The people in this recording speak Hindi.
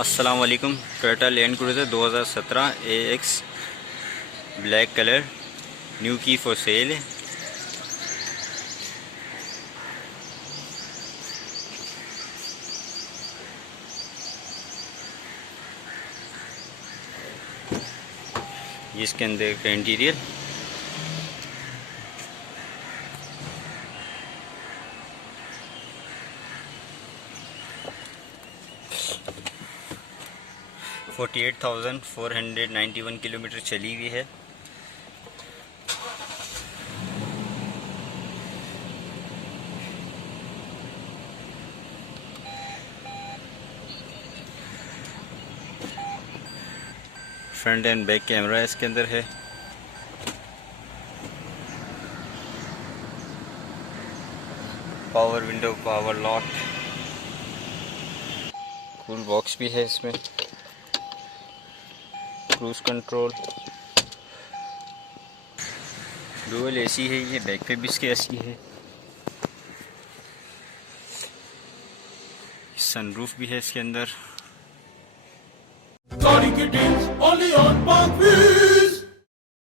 अस्सलाम वालेकुम। Toyota land cruiser 2017 AX black colour new की फॉर सेल है। इसके अंदर का इंटीरियर $48,491 किलोमीटर चली हुई है। फ्रंट एंड बैक कैमरा इसके अंदर है। Power window, power lock, cool box भी है इसमें, क्रूज कंट्रोल, डुअल एसी है। ये बैक पे भी इसके एसी है। सनरूफ भी है इसके अंदर।